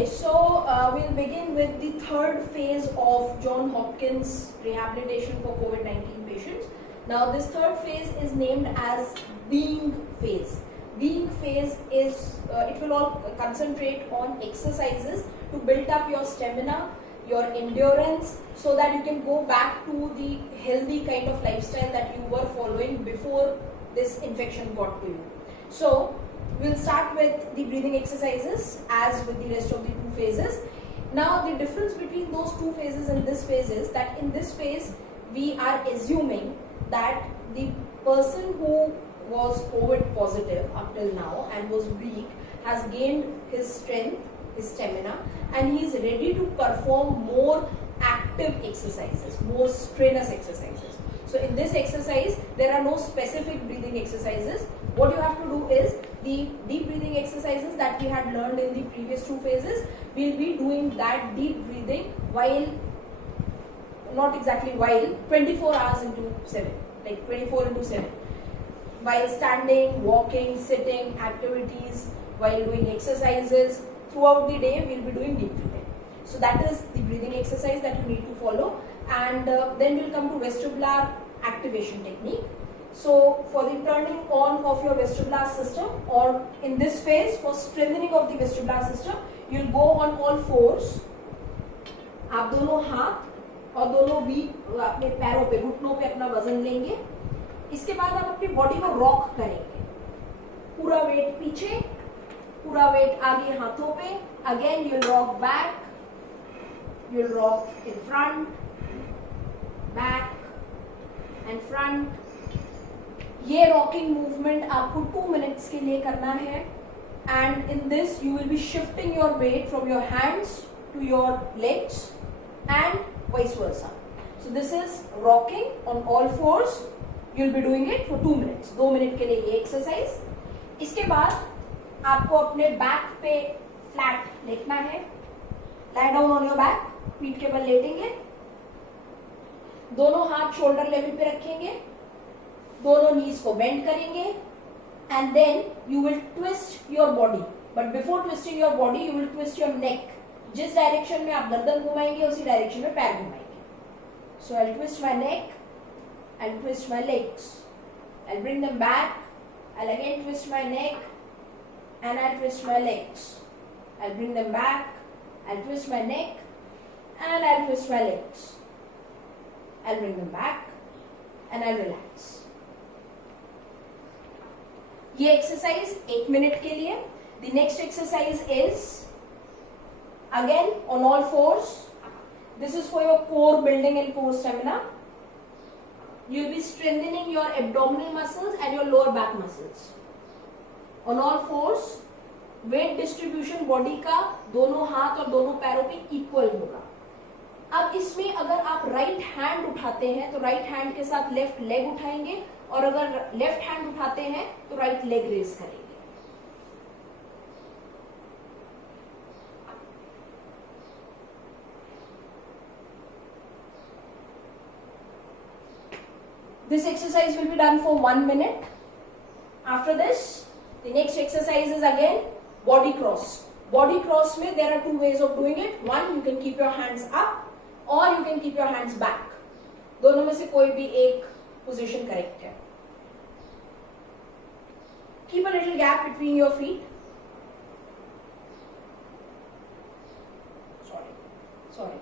Okay, so we'll begin with the third phase of Johns Hopkins rehabilitation for COVID-19 patients. Now, this third phase is named as being phase. Being phase is, it will all concentrate on exercises to build up your stamina, your endurance, so that you can go back to the healthy kind of lifestyle that you were following before this infection got to you. So, we'll start with the breathing exercises as with the rest of the two phases. Now, the difference between those two phases and this phase is that in this phase, we are assuming that the person who was COVID positive up till now and was weak has gained his strength, his stamina, and he is ready to perform more active exercises, more strenuous exercises. So in this exercise, there are no specific breathing exercises. What you have to do is the deep breathing exercises that we had learned in the previous two phases. We'll be doing that deep breathing while, not exactly while, 24 hours into 7, like 24 into 7. While standing, walking, sitting, activities, while doing exercises, throughout the day we'll be doing deep breathing. So that is the breathing exercise that you need to follow, and then we'll come to vestibular activation technique. So for the turning on of your vestibular system, or in this phase for strengthening of the vestibular system, you'll go on all fours. आप दोनों हाथ और दोनों week अपने पैरों पे, घुटनों पे अपना वजन लेंगे. इसके बाद आप अपनी बॉडी को रॉक करेंगे. पूरा वेट पीछे, पूरा वेट आगे हाथों पे. Again you'll rock back, you'll rock in front, back and front. ये रॉकिंग मूवमेंट आपको 2 मिनट्स के लिए करना है, and in this you will be shifting your weight from your hands to your legs and vice versa. So this is rocking on all fours. You will be doing it for 2 minutes. 2 minute के लिए ये exercise. इसके बाद आपको अपने back पे flat लेटना है. Lie down on your back, पीठ के बल लेटेंगे. दोनों हाथ शोल्डर लेवल पे रखेंगे. दोनों नीज को बेंड करेंगे, and then you will twist your body. But before twisting your body you will twist your neck. जिस डायरेक्शन में आप गर्दन घुमाएंगे उसी डायरेक्शन में पैर घुमाएंगे. So I twist my neck and twist my legs. I'll bring them back. I'll again twist my neck and I'll twist my legs. I'll bring them back. I'll twist my neck and I'll twist my legs. I'll bring them back and I'll relax. ये exercise 1 minute के लिए. The next exercise is again on all fours. This is for your core building and core stamina. You will be strengthening your abdominal muscles and your lower back muscles. On all fours, weight distribution body का दोनों हाथ और दोनों पैरों पे equal होगा. अब इसमें अगर आप राइट हैंड उठाते हैं तो राइट हैंड के साथ लेफ्ट लेग उठाएंगे, और अगर लेफ्ट हैंड उठाते हैं तो राइट लेग रेज करेंगे. This exercise will be done for 1 minute. After this, the next exercise is again body cross. Body cross में there are 2 ways of doing it. One, you can keep your hands up or you can keep your hands back. दोनों में से कोई भी एक position correct है. Keep a little gap between your feet. Sorry.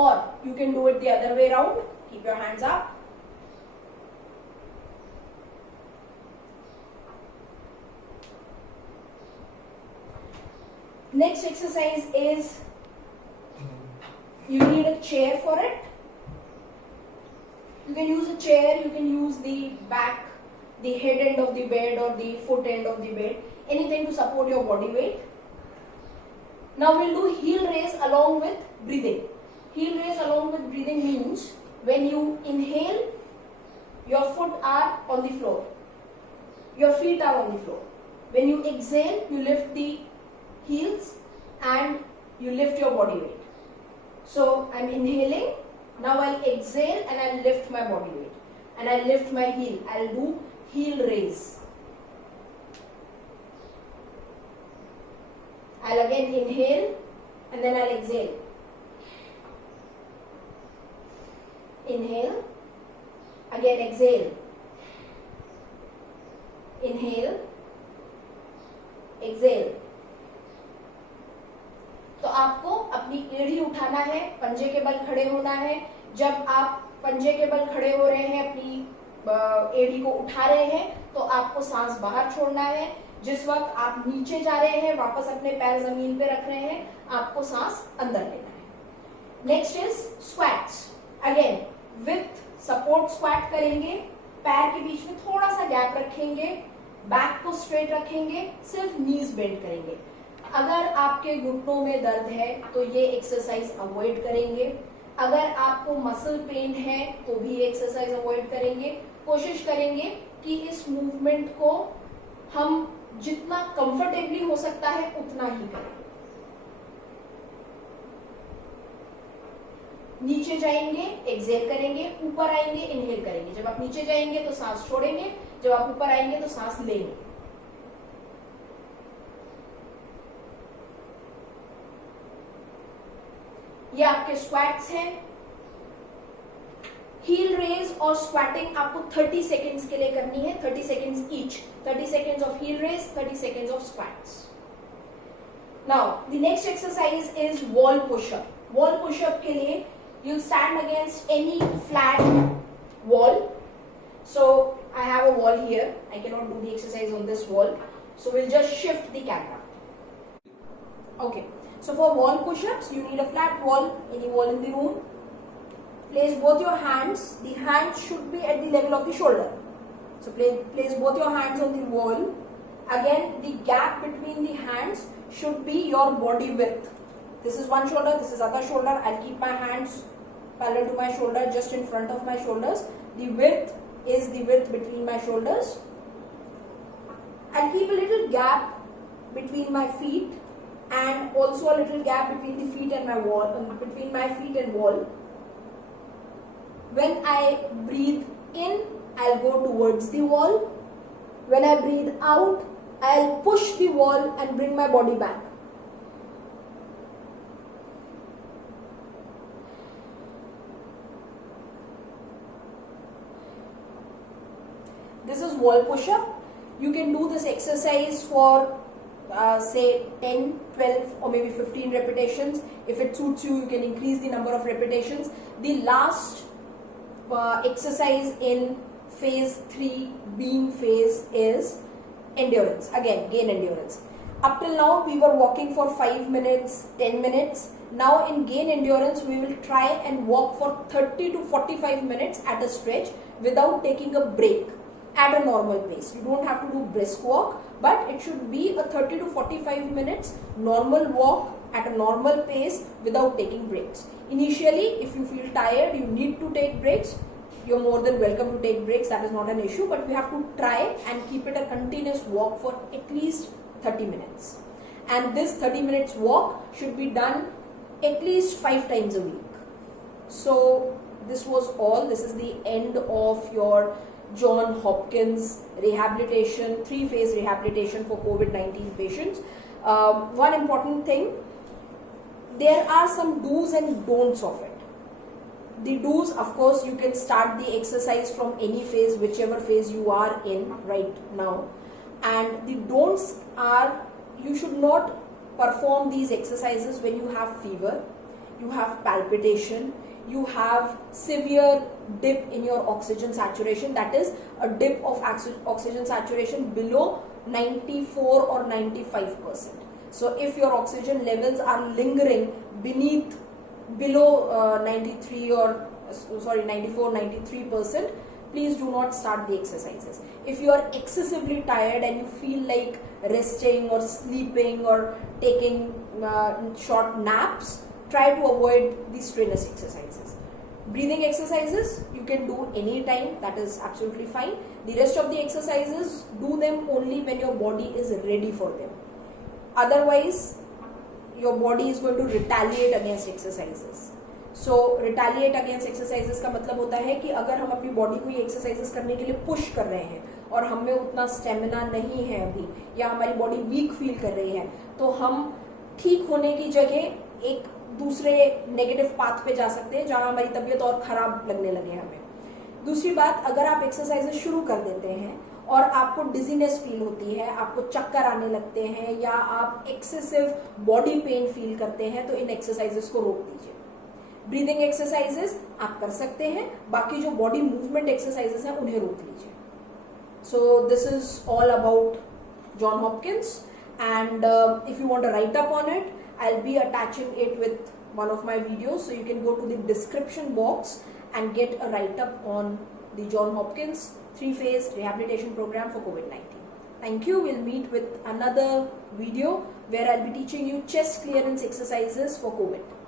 Or you can do it the other way around. Keep your hands up. Next exercise is, you need a chair for it. You can use a chair, you can use the back, the head end of the bed or the foot end of the bed, anything to support your body weight. Now we'll do heel raise along with breathing. Heel raise along with breathing means when you inhale, your foot are on the floor. Your feet are on the floor. When you exhale, you lift the heels and you lift your body weight. So I'm inhaling. Now I'll exhale and I'll lift my body weight. And I'll lift my heel. I'll do heel raise. I'll again inhale and then I'll exhale. Inhale, again exhale. Inhale, exhale. तो आपको अपनी एड़ी उठाना है, पंजे के बल खड़े होना है. जब आप पंजे के बल खड़े हो रहे हैं, अपनी एड़ी को उठा रहे हैं, तो आपको सांस बाहर छोड़ना है. जिस वक्त आप नीचे जा रहे हैं, वापस अपने पैर जमीन पे रख रहे हैं, आपको सांस अंदर लेना है. Next is squats. Again with support squat करेंगे. पैर के बीच में थोड़ा सा गैप रखेंगे, बैक को स्ट्रेट रखेंगे, सिर्फ नीज बेंड करेंगे. अगर आपके घुटनों में दर्द है तो ये एक्सरसाइज अवॉइड करेंगे. अगर आपको मसल पेन है तो भी ये एक्सरसाइज अवॉइड करेंगे. कोशिश करेंगे कि इस मूवमेंट को हम जितना कंफर्टेबली हो सकता है उतना ही करें. नीचे जाएंगे, एक्सहेल करेंगे. ऊपर आएंगे, इनहेल करेंगे. जब आप नीचे जाएंगे तो सांस छोड़ेंगे, जब आप ऊपर आएंगे तो सांस लेंगे. ये आपके स्क्वैट्स हैं. हील रेज और स्क्वैटिंग आपको 30 सेकेंड्स के लिए करनी है. 30 seconds each. 30 seconds of heel raise, 30 seconds of squats. Now the next exercise is wall pushup. Wall pushup के लिए you'll stand against any flat wall. So I have a wall here. I cannot do the exercise on this wall. So we'll just shift the camera. Okay. So for wall push-ups, you need a flat wall, any wall in the room. Place both your hands. The hands should be at the level of the shoulder. So place both your hands on the wall. Again, the gap between the hands should be your body width. This is one shoulder, this is other shoulder. I'll keep my hands parallel to my shoulder, just in front of my shoulders. The width is the width between my shoulders. I'll keep a little gap between my feet and also a little gap between the feet and my wall, between my feet and wall. When I breathe in, I'll go towards the wall. When I breathe out, I'll push the wall and bring my body back. This is wall push-up. You can do this exercise for say 10, 12 or maybe 15 repetitions. If it suits you, you can increase the number of repetitions. The last exercise in phase 3 being phase is endurance. Again, gain endurance. Up till now, we were walking for 5 minutes, 10 minutes. Now in gain endurance, we will try and walk for 30 to 45 minutes at a stretch without taking a break. At a normal pace. You don't have to do brisk walk, but it should be a 30 to 45 minutes normal walk at a normal pace without taking breaks. Initially, if you feel tired, you need to take breaks. You're more than welcome to take breaks. That is not an issue, but we have to try and keep it a continuous walk for at least 30 minutes. And this 30 minutes walk should be done at least 5 times a week. So this was all. This is the end of your John Hopkins rehabilitation, 3-phase rehabilitation for COVID-19 patients. One important thing, there are some do's and don'ts of it. The do's, of course, you can start the exercise from any phase, whichever phase you are in right now. And the don'ts are, you should not perform these exercises when you have fever, you have palpitation, you have severe dip in your oxygen saturation, that is a dip of oxygen saturation below 94 or 95%. So if your oxygen levels are lingering below 94, 93%, please do not start the exercises. If you are excessively tired and you feel like resting or sleeping or taking short naps, try to avoid the strenuous exercises. Breathing exercises you can do anytime, that is absolutely fine. The rest of the exercises, do them only when your body is ready for them. Otherwise, your body is going to retaliate against exercises. So retaliate against exercises का मतलब होता है कि अगर हम अपनी body को ये एक्सरसाइजेस करने के लिए पुश कर रहे हैं और हम में उतना स्टेमिना नहीं है अभी, या हमारी बॉडी वीक फील कर रही है, तो हम ठीक होने की जगह एक दूसरे नेगेटिव पाथ पे जा सकते हैं जहां हमारी तबीयत और खराब लगने लगे हमें। दूसरी बात, अगर आप एक्सरसाइजेस शुरू कर देते हैं और आपको डिजीनेस फील होती है, आपको चक्कर आने लगते हैं या आप एक्सेसिव बॉडी पेन फील करते हैं, तो इन एक्सरसाइजेस को रोक दीजिए। ब्रीदिंग एक्सरसाइजेस आप कर सकते हैं, बाकी जो बॉडी मूवमेंट एक्सरसाइजेस हैं उन्हें रोक लीजिए। सो this is all about John Hopkins, and if you want to write up on it, I'll be attaching it with one of my videos, so you can go to the description box and get a write up on the John Hopkins 3-phase rehabilitation program for COVID-19. Thank you. We'll meet with another video where I'll be teaching you chest clearance exercises for COVID.